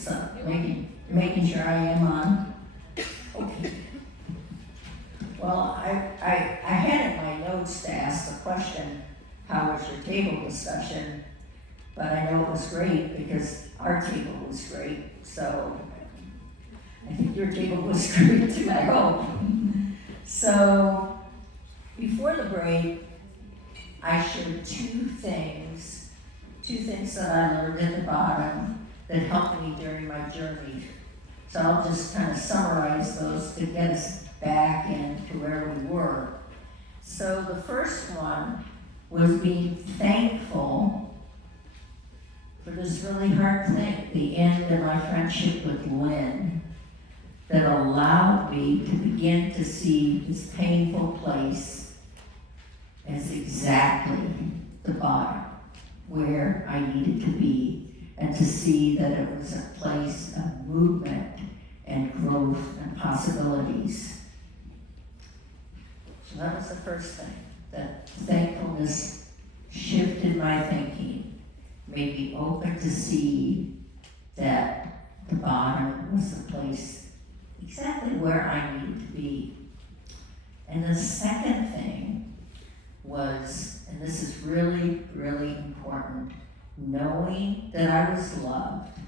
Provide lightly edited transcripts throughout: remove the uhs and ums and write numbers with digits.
So making sure I am on. Okay. Well, I had in my notes to ask the question, how was your table discussion? But I know it was great because our table was great. So I think your table was great too, I hope. So before the break, I shared two things that I learned at the bottom that helped me during my journey. So I'll just kind of summarize those to get us back into where we were. So the first one was being thankful for this really hard thing, the end of my friendship with Lynn, that allowed me to begin to see this painful place as exactly the bottom where I needed to be, and to see that it was a place of movement and growth and possibilities. So that was the first thing, that thankfulness shifted my thinking, made me open to see that the bottom was the place exactly where I needed to be. And the second thing was, and this is really, really important, knowing that I was loved.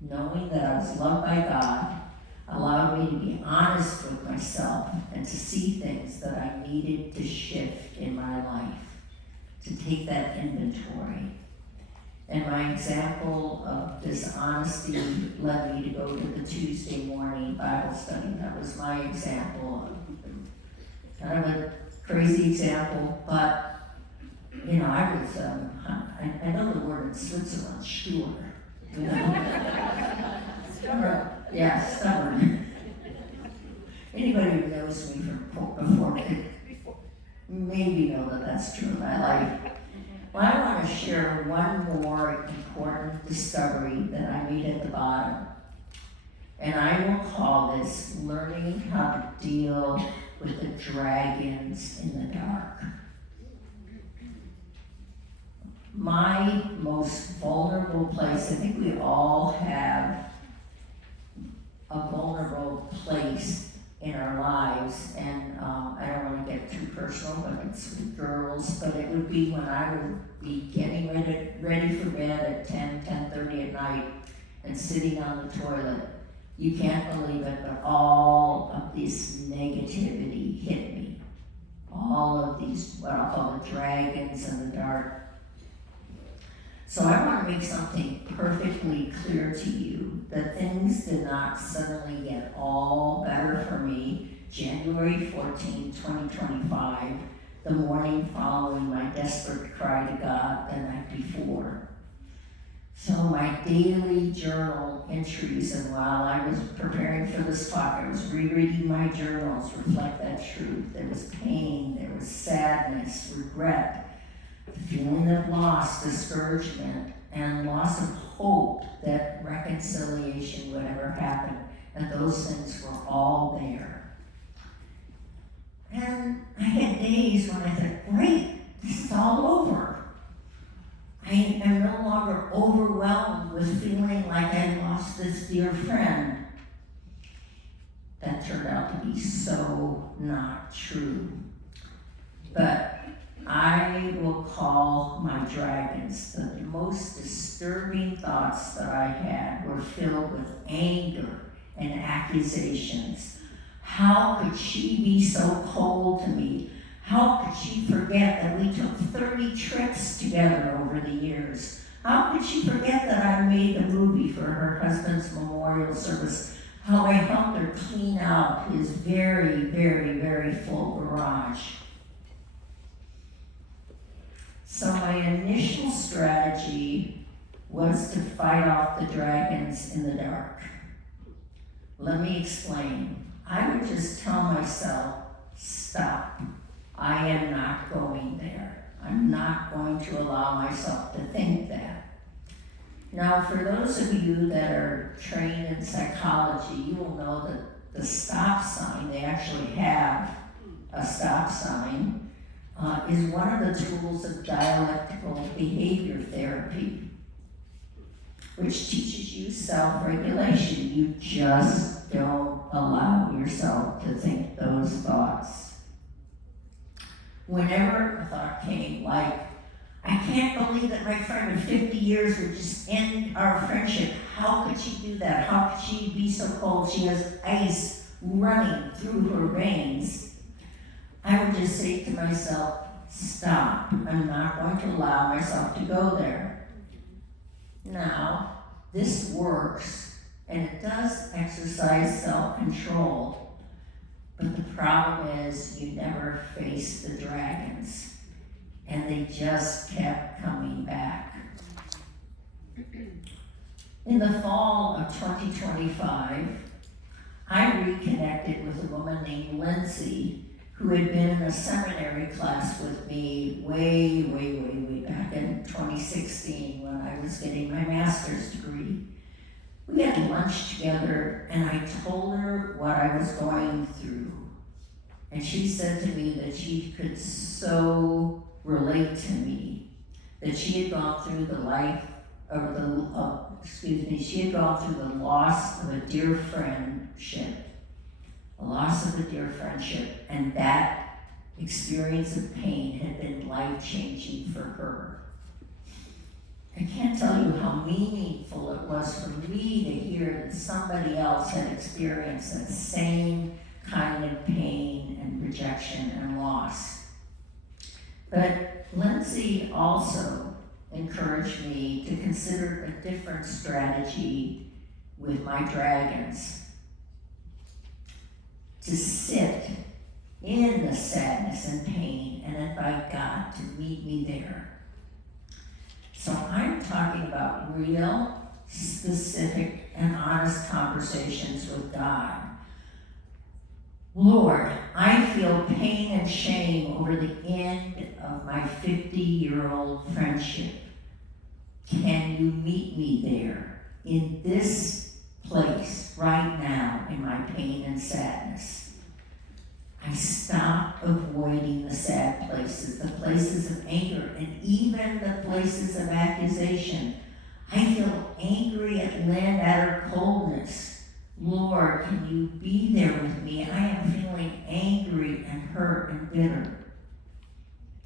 Knowing that I was loved by God allowed me to be honest with myself and to see things that I needed to shift in my life, to take that inventory. And my example of this honesty led me to go to the Tuesday morning Bible study. That was my example of kind of a crazy example, but you know, I was, I know the word in Switzerland, sure, you know? Stubborn. Yeah, stubborn. Anybody who knows me from before could maybe know that that's true in my life. Well, I want to share one more important discovery that I made at the bottom. And I will call this learning how to deal with the dragons in the dark. My most vulnerable place, I think we all have a vulnerable place in our lives, and I don't want to get too personal, but it's with girls, but it would be when I would be getting ready for bed at 10:30 at night and sitting on the toilet. You can't believe it, but all of this negativity hit me. All of these, what I'll call the dragons in the dark. So I want to make something perfectly clear to you that things did not suddenly get all better for me January 14, 2025, the morning following my desperate cry to God the night before. So my daily journal entries, and while I was preparing for this talk, I was rereading my journals, reflect that truth. There was pain, there was sadness, regret, the feeling of loss, discouragement, and loss of hope that reconciliation would ever happen. And those things were all there. And I had days when I thought, great, this is all over. I am no longer overwhelmed with feeling like I lost this dear friend. That turned out to be so not true. But I will call my dragons. The most disturbing thoughts that I had were filled with anger and accusations. How could she be so cold to me? How could she forget that we took 30 trips together over the years? How could she forget that I made a movie for her husband's memorial service? How I helped her clean out his very, very, very full garage? So my initial strategy was to fight off the dragons in the dark. Let me explain. I would just tell myself, stop. I am not going there. I'm not going to allow myself to think that. Now, for those of you that are trained in psychology, you will know that the stop sign, they actually have a stop sign, is one of the tools of dialectical behavior therapy. which teaches you self-regulation. You just don't allow yourself to think those thoughts. Whenever a thought came like, I can't believe that my friend of 50 years would just end our friendship. How could she do that? How could she be so cold? She has ice running through her veins. I would just say to myself, stop. I'm not going to allow myself to go there. Now, this works, and it does exercise self-control, but the problem is you never face the dragons, and they just kept coming back. In the fall of 2025, I reconnected with a woman named Lindsay, who had been in a seminary class with me way back in 2016 when I was getting my master's degree. We had lunch together, and I told her what I was going through. And she said to me that she could so relate to me, that she had gone through the life of she had gone through the loss of a dear friendship, and that experience of pain had been life-changing for her. I can't tell you how meaningful it was for me to hear that somebody else had experienced that same kind of pain and rejection and loss. But Lindsay also encouraged me to consider a different strategy with my dragons. To sit in the sadness and pain and invite God to meet me there. So I'm talking about real, specific, and honest conversations with God. Lord, I feel pain and shame over the end of my 50-year-old friendship. Can you meet me there in this place right now in my pain and sadness? I stop avoiding the sad places, the places of anger, and even the places of accusation. I feel angry at Lynn at her coldness. Lord, can you be there with me? I am feeling angry and hurt and bitter.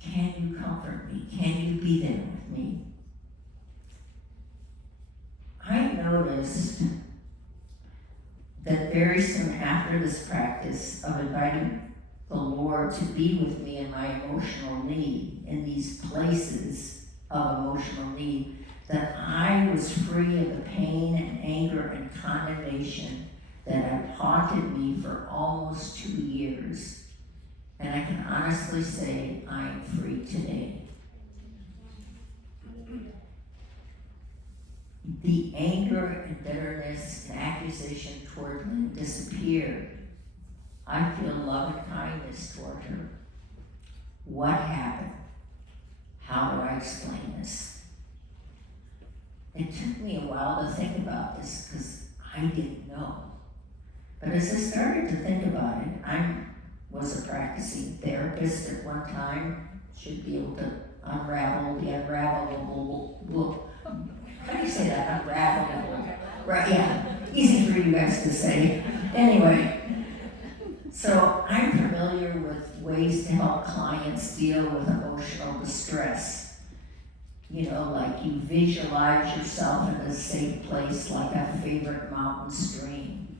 Can you comfort me? Can you be there with me? I noticed that very soon after this practice of inviting the Lord to be with me in my emotional need, in these places of emotional need, that I was free of the pain and anger and condemnation that had haunted me for almost 2 years. And I can honestly say I am free today. The anger and bitterness and accusation toward Lynn disappeared. I feel love and kindness toward her. What happened? How do I explain this? It took me a while to think about this because I didn't know. But as I started to think about it, I was a practicing therapist at one time, should be able to unravel the unravelable. How do you say that? Unravelable. Right, yeah. Easy for you guys to say. Anyway, so I'm familiar with ways to help clients deal with emotional distress. You know, like you visualize yourself in a safe place like a favorite mountain stream.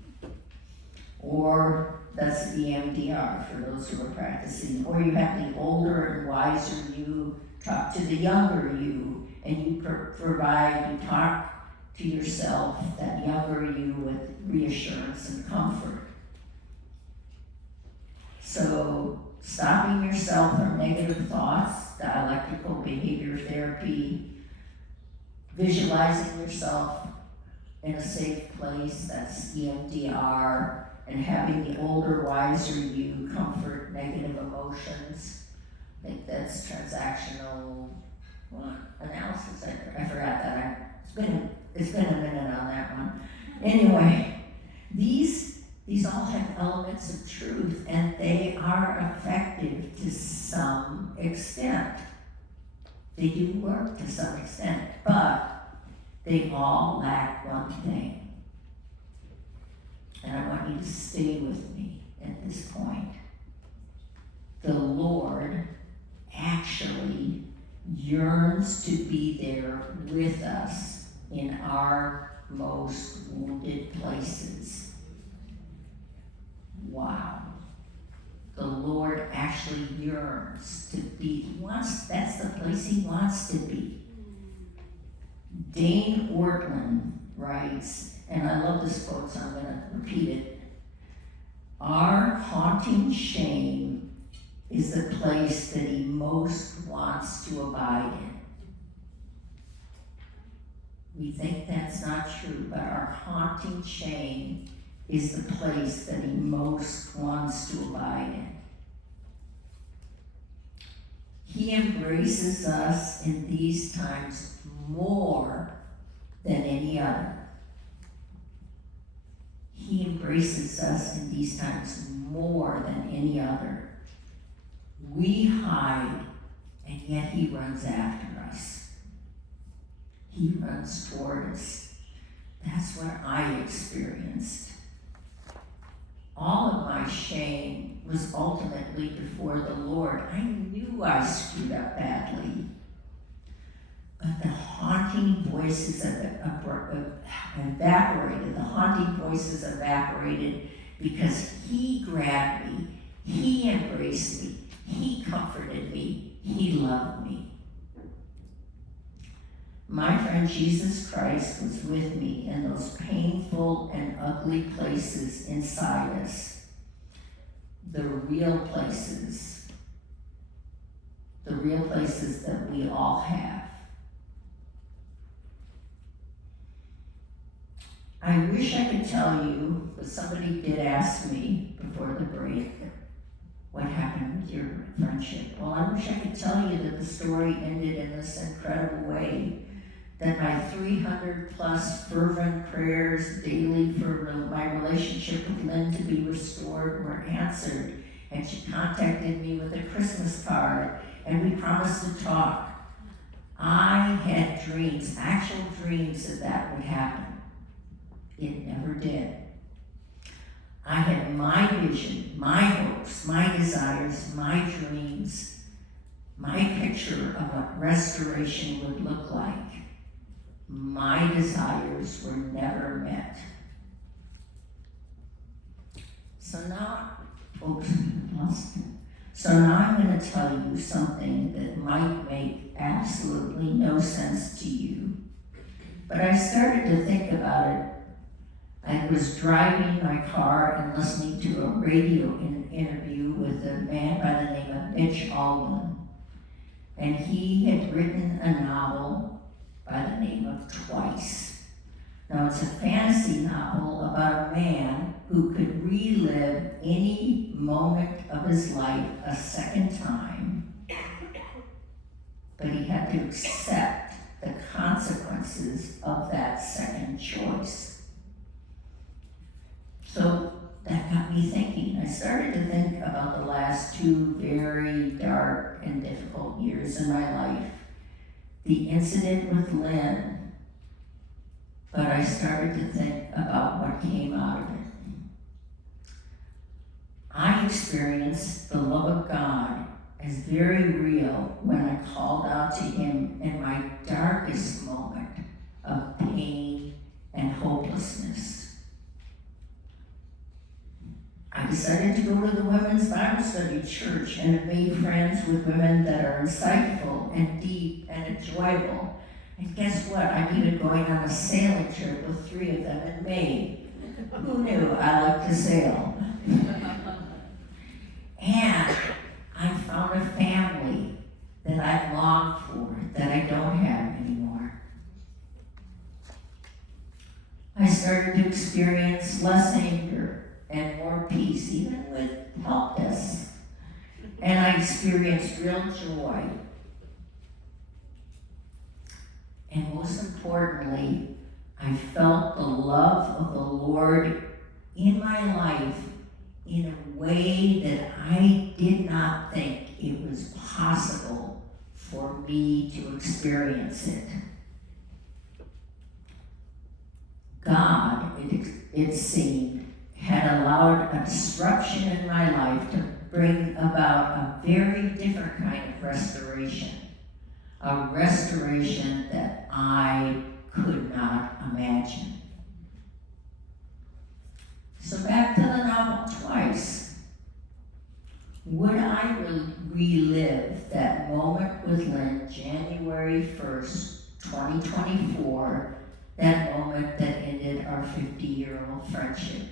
Or that's EMDR for those who are practicing. Or you have the older and wiser you talk to the younger you, and you you talk to yourself, that younger you, with reassurance and comfort. So stopping yourself from negative thoughts, dialectical behavior therapy, visualizing yourself in a safe place, that's EMDR, and having the older, wiser you comfort negative emotions. I think that's transactional analysis. I forgot that. It's been a minute on that one. Anyway, these all have elements of truth, and they are effective to some extent. They do work to some extent, but they all lack one thing. And I want you to stay with me at this point. The Lord actually yearns to be there with us in our most wounded places. Wow. The Lord actually yearns to be, that's the place he wants to be. Dane Ortland writes, and I love this quote, so I'm going to repeat it. Our haunting shame is the place that he most wants to abide in. We think that's not true, but our haunting shame is the place that he most wants to abide in. He embraces us in these times more than any other. He embraces us in these times more than any other. We hide, and yet he runs after us. He runs toward us. That's what I experienced. All of my shame was ultimately before the Lord. I knew I screwed up badly. But the haunting voices evaporated. The haunting voices evaporated because he grabbed me. He embraced me. He comforted me. He loved me. My friend Jesus Christ was with me in those painful and ugly places inside us. The real places that we all have. I wish I could tell you, but somebody did ask me before the break, what happened with your friendship? Well, I wish I could tell you that the story ended in this incredible way. That my 300 plus fervent prayers daily for my relationship with Lynn to be restored were answered. And she contacted me with a Christmas card, and we promised to talk. I had dreams, actual dreams that would happen. It never did. I had my vision, my hopes, my desires, my dreams, my picture of what restoration would look like. My desires were never met. So now I'm going to tell you something that might make absolutely no sense to you. But I started to think about it. I was driving my car and listening to a radio interview with a man by the name of Mitch Albom. And he had written a novel by the name of Twice. Now it's a fantasy novel about a man who could relive any moment of his life a second time, but he had to accept the consequences of that second choice. So that got me thinking. I started to think about the last 2 very dark and difficult years in my life. The incident with Lynn, but I started to think about what came out of it. I experienced the love of God as very real when I called out to him in my darkest moment of pain and hopelessness. I decided to go to the Women's Bible Study Church and have made friends with women that are insightful and deep and enjoyable. And guess what? I'm even going on a sailing trip with 3 of them in May. Who knew I like to sail? And I found a family that I've longed for, that I don't have anymore. I started to experience less anger and more peace, even with help desk. And I experienced real joy. And most importantly, I felt the love of the Lord in my life in a way that I did not think it was possible for me to experience it. God, it seemed, had allowed a disruption in my life to bring about a very different kind of restoration. A restoration that I could not imagine. So back to the novel Twice. Would I relive that moment with Lynn, January 1st, 2024, that moment that ended our 50-year-old friendship?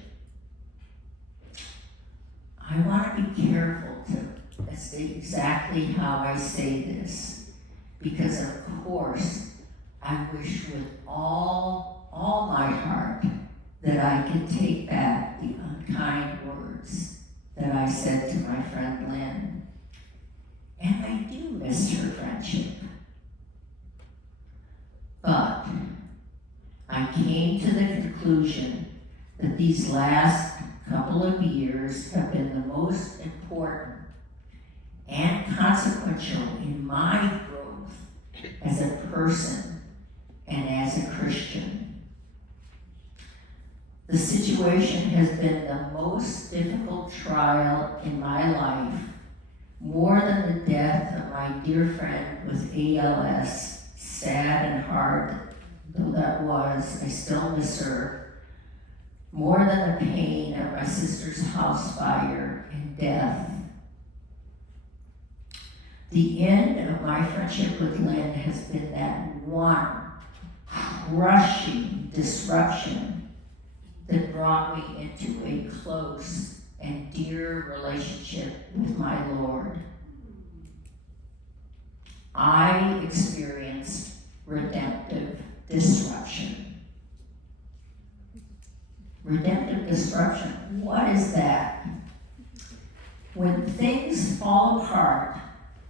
I want to be careful to say exactly how I say this, because of course, I wish with all my heart that I could take back the unkind words that I said to my friend Lynn. And I do miss her friendship. But I came to the conclusion that these last couple of years have been the most important and consequential in my growth as a person and as a Christian. The situation has been the most difficult trial in my life, more than the death of my dear friend with ALS, sad and hard though that was, I still miss her, more than the pain of my sister's house fire and death. The end of my friendship with Lynn has been that one crushing disruption that brought me into a close and dear relationship with my Lord. I experienced redemptive disruption. Redemptive disruption, what is that? When things fall apart,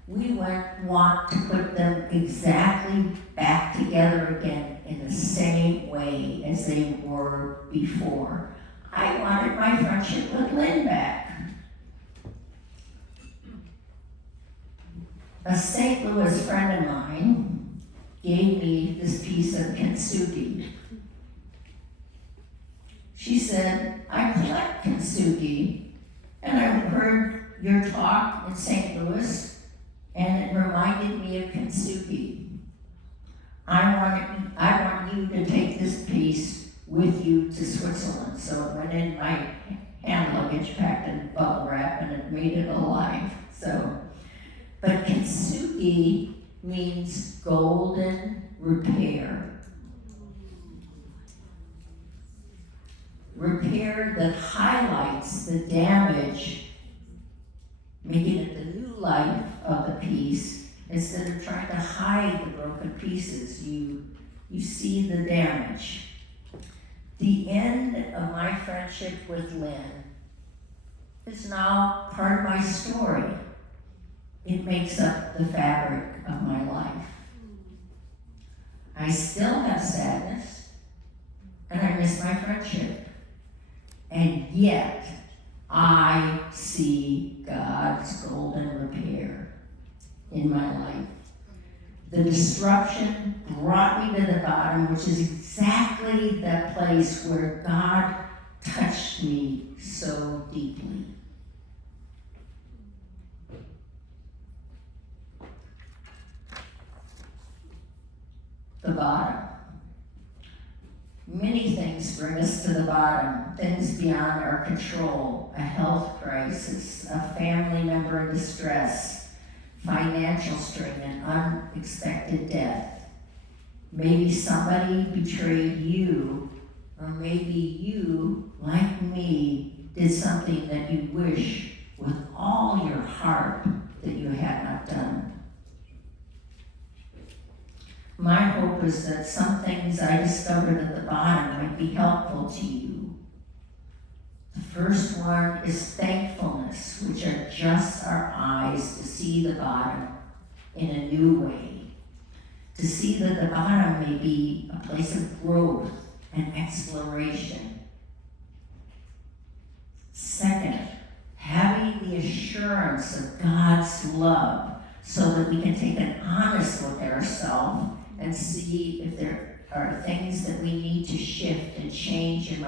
we want to put them exactly back together again in the same way as they were before. I wanted my friendship with Lynn back. A St. Louis friend of mine gave me this piece of kintsugi. She said, I collect kintsugi, and I heard your talk in St. Louis, and it reminded me of kintsugi. I want you to take this piece with you to Switzerland. So it went in my hand luggage packed in bubble wrap, and it made it alive. But kintsugi means golden repair. Repair that highlights the damage, making it the new life of the piece, instead of trying to hide the broken pieces. You see the damage. The end of my friendship with Lynn is now part of my story. It makes up the fabric of my life. I still have sadness, and I miss my friendship. And yet, I see God's golden repair in my life. The disruption brought me to the bottom, which is exactly that place where God touched me so deeply. The bottom. Many things bring us to the bottom, things beyond our control, a health crisis, a family member in distress, financial strain, an unexpected death. Maybe somebody betrayed you, or maybe you, like me, did something that you wish with all your heart that you had not done. My hope is that some things I discovered at the bottom might be helpful to you. The first one is thankfulness, which adjusts our eyes to see the bottom in a new way. To see that the bottom may be a place of growth and exploration. Second, having the assurance of God's love so that we can take an honest look at ourselves and see if there are things that we need to shift and change in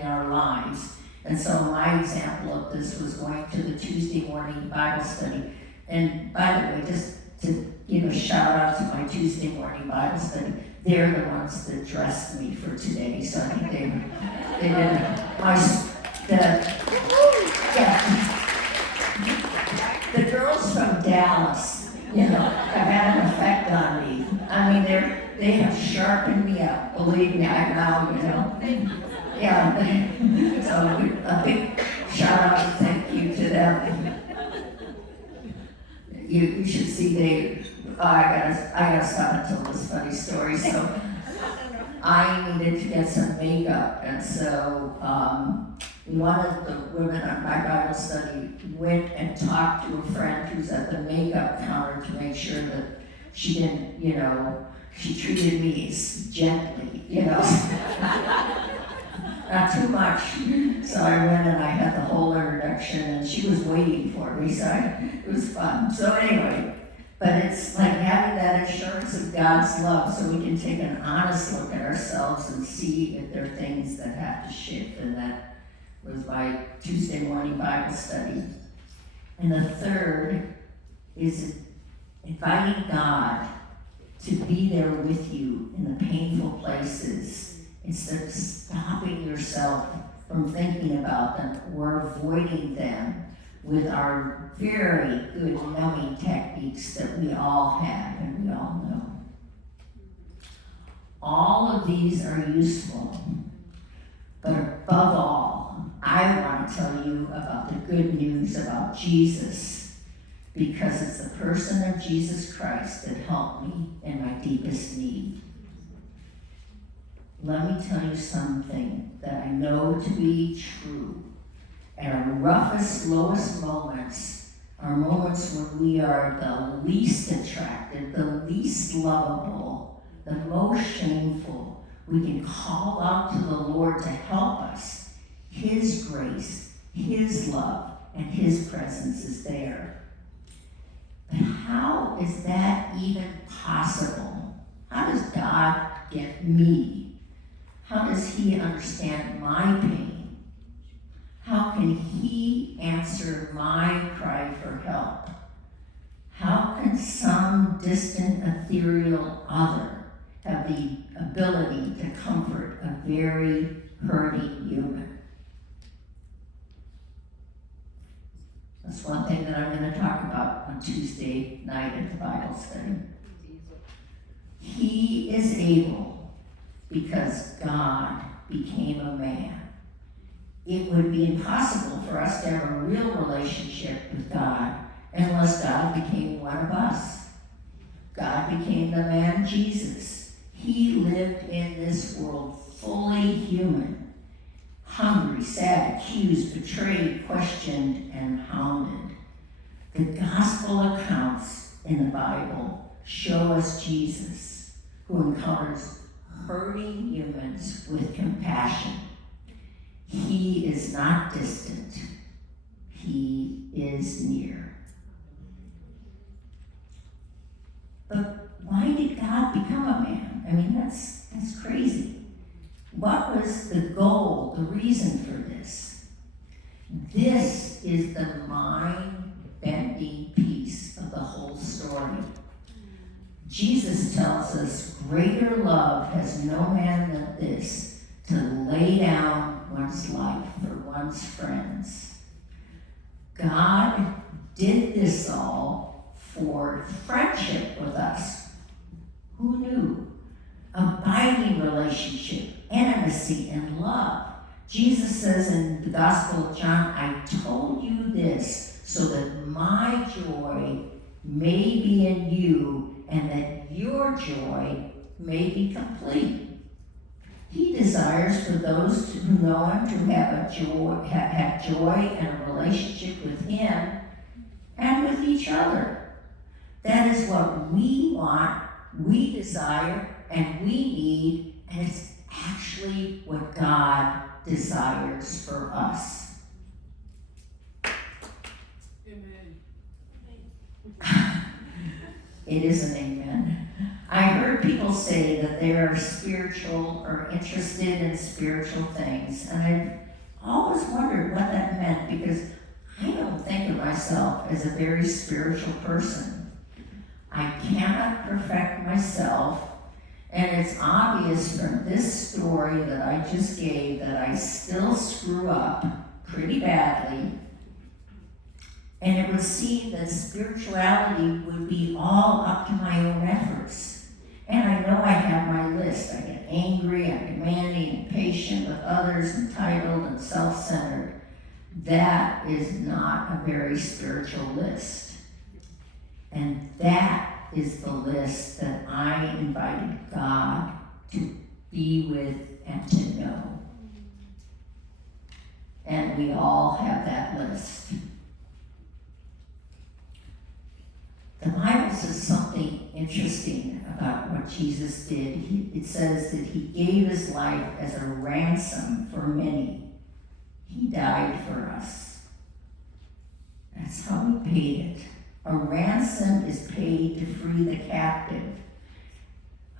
our lives. And so my example of this was going to the Tuesday morning Bible study. And by the way, just to shout out to my Tuesday morning Bible study, they're the ones that dressed me for today. So I think they did the girls from Dallas, have had an effect on me. I mean, they have sharpened me up. Believe me, I now, Yeah. So a big shout out and thank you to them. You should see Dave. I gotta stop and tell this funny story. So I needed to get some makeup, and so one of the women on my Bible study went and talked to a friend who's at the makeup counter to make sure that she didn't, she treated me gently, not too much. So I went and I had the whole introduction, and she was waiting for me, so it was fun. So anyway, but it's like having that assurance of God's love so we can take an honest look at ourselves and see if there are things that have to shift, and that was my Tuesday morning Bible study. And the third is inviting God to be there with you in the painful places, instead of stopping yourself from thinking about them or avoiding them with our very good numbing techniques that we all have and we all know. All of these are useful, but above all, I want to tell you about the good news about Jesus, because it's the person of Jesus Christ that helped me in my deepest need. Let me tell you something that I know to be true. At our roughest, lowest moments are moments when we are the least attractive, the least lovable, the most shameful. We can call out to the Lord to help us. His grace, His love, and His presence is there. But how is that even possible? How does God get me? How does He understand my pain? How can He answer my cry for help? How can some distant, ethereal other have the ability to comfort a very hurting human? That's one thing that I'm going to talk about on Tuesday night at the Bible study. He is able, because God became a man. It would be impossible for us to have a real relationship with God unless God became one of us. God became the man Jesus. He lived in this world fully human, hungry, sad, accused, betrayed, questioned, and hounded. The gospel accounts in the Bible show us Jesus, who encounters hurting humans with compassion. He is not distant. He is near. But why did God become a man? I mean, that's crazy. What was the goal, the reason for this? This is the mind-bending piece of the whole story. Jesus tells us, greater love has no man than this, to lay down one's life for one's friends. God did this all for friendship with us. Who knew? Abiding relationship, intimacy, and love. Jesus says in the Gospel of John, I told you this so that my joy may be in you and that your joy may be complete. He desires for those who know Him to have joy and a relationship with Him and with each other. That is what we want, we desire, and we need, and it's actually what God desires for us. Amen. It is an amen. I heard people say that they are spiritual or interested in spiritual things, and I've always wondered what that meant because I don't think of myself as a very spiritual person. I cannot perfect myself, and it's obvious from this story that I just gave that I still screw up pretty badly. And it would seem that spirituality would be all up to my own efforts. And I know I have my list. I get angry, I'm demanding, impatient with others, entitled and self-centered. That is not a very spiritual list. And that is the list that I invited God to be with and to know. And we all have that list. The Bible says something interesting about what Jesus did. It says that he gave his life as a ransom for many. He died for us. That's how he paid it. A ransom is paid to free the captive.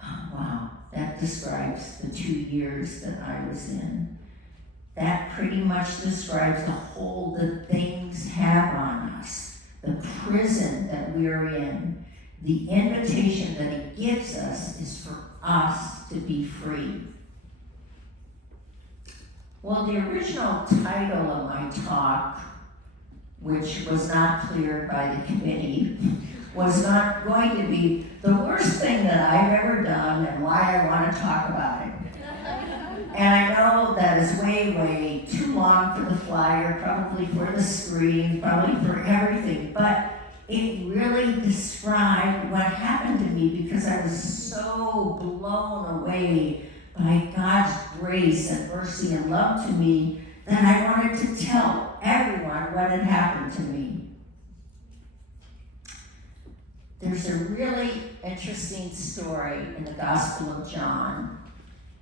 Oh, wow, that describes the 2 years that I was in. That pretty much describes the hold that things have on us. The prison that we're in, the invitation that he gives us is for us to be free. Well, the original title of my talk, which was not cleared by the committee, was not going to be the worst thing that I've ever done and why I want to talk about it. And I know that is way, way too long for the flyer, probably for the screen, probably for everything, but it really described what happened to me because I was so blown away by God's grace and mercy and love to me that I wanted to tell everyone what had happened to me. There's a really interesting story in the Gospel of John.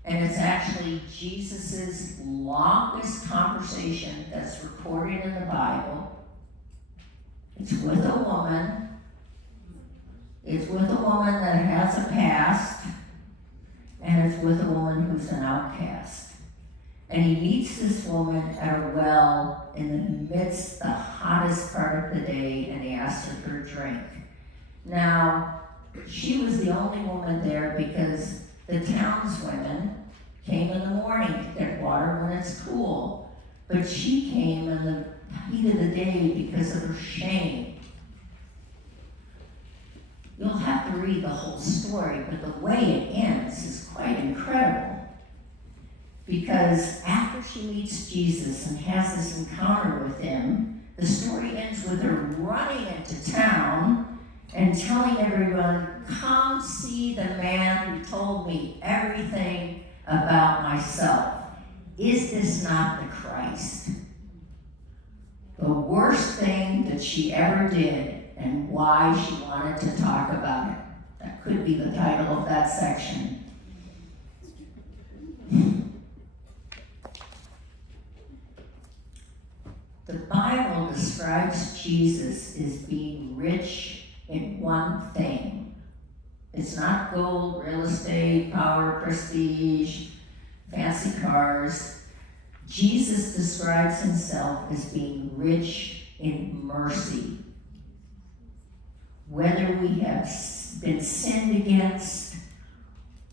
And it's actually Jesus' longest conversation that's recorded in the Bible. It's with a woman. It's with a woman that has a past. And it's with a woman who's an outcast. And he meets this woman at a well in the midst, the hottest part of the day, and he asks her for a drink. Now, she was the only woman there because the townswomen came in the morning to get water when it's cool. But she came in the heat of the day because of her shame. You'll have to read the whole story, but the way it ends is quite incredible. Because after she meets Jesus and has this encounter with him, the story ends with her running into town and telling everyone, come see the man who told me everything about myself. Is this not the Christ? The worst thing that she ever did and why she wanted to talk about it. That could be the title of that section. The Bible describes Jesus as being rich in one thing. It's not gold, real estate, power, prestige, fancy cars. Jesus describes himself as being rich in mercy. Whether we have been sinned against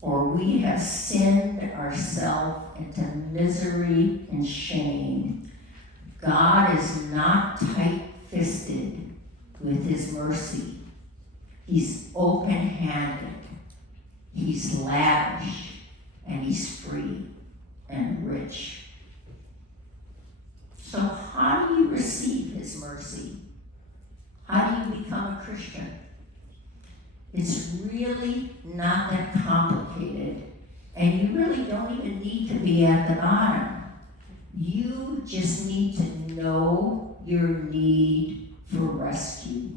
or we have sinned ourselves into misery and shame, God is not tight-fisted with his mercy. He's open-handed, he's lavish, and he's free and rich. So how do you receive his mercy? How do you become a Christian? It's really not that complicated, and you really don't even need to be at the bottom. You just need to know your need for rescue.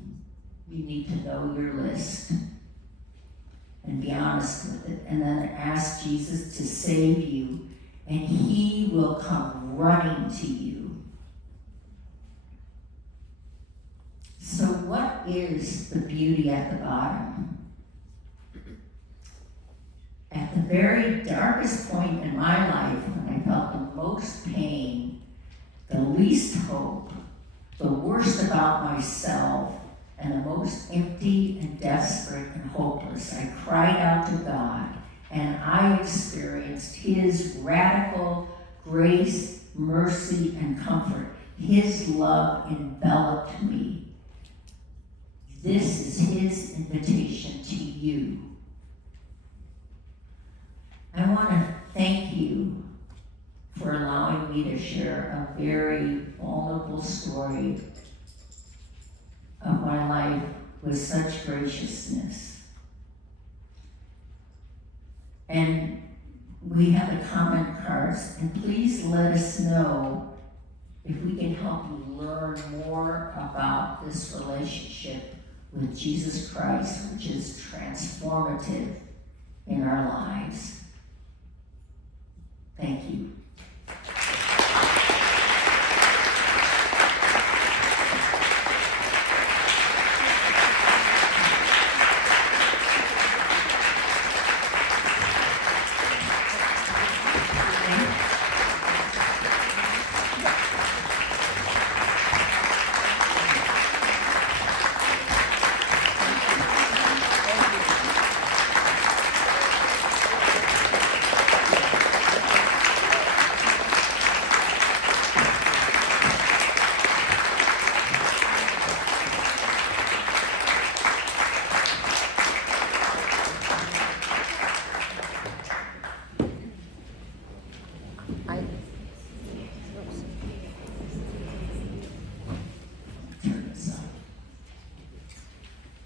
You need to know your list and be honest with it, and then ask Jesus to save you, and he will come running to you. So what is the beauty at the bottom? at the very darkest point in my life, when I felt the most pain, the least hope, the worst about myself, and the most empty and desperate and hopeless, I cried out to God, and I experienced His radical grace, mercy, and comfort. His love enveloped me. This is His invitation to you. I want to thank you for allowing me to share a very vulnerable story of my life with such graciousness. And we have the comment cards, and please let us know if we can help you learn more about this relationship with Jesus Christ, which is transformative in our lives. Thank you.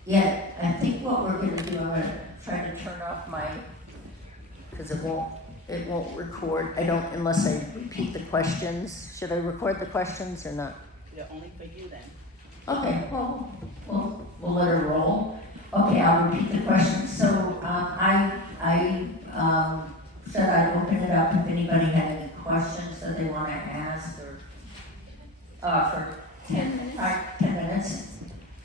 Yeah, I think what we're gonna do, I'm gonna try to turn off my, because it won't record. I don't, unless I repeat the questions. Should I record the questions or not? Yeah, only for you then. Okay, well, we'll let her roll. Okay, I'll repeat the questions. So, I said I'd open it up if anybody had any questions that they wanna ask or, for 10 minutes.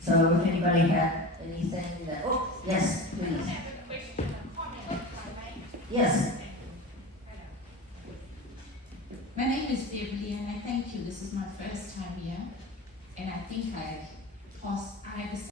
So if anybody had anything that, oh, yes, please. I have a question, a comment, if I may. Yes. My name is Beverly, and I thank you. This is my first time here, and I think I have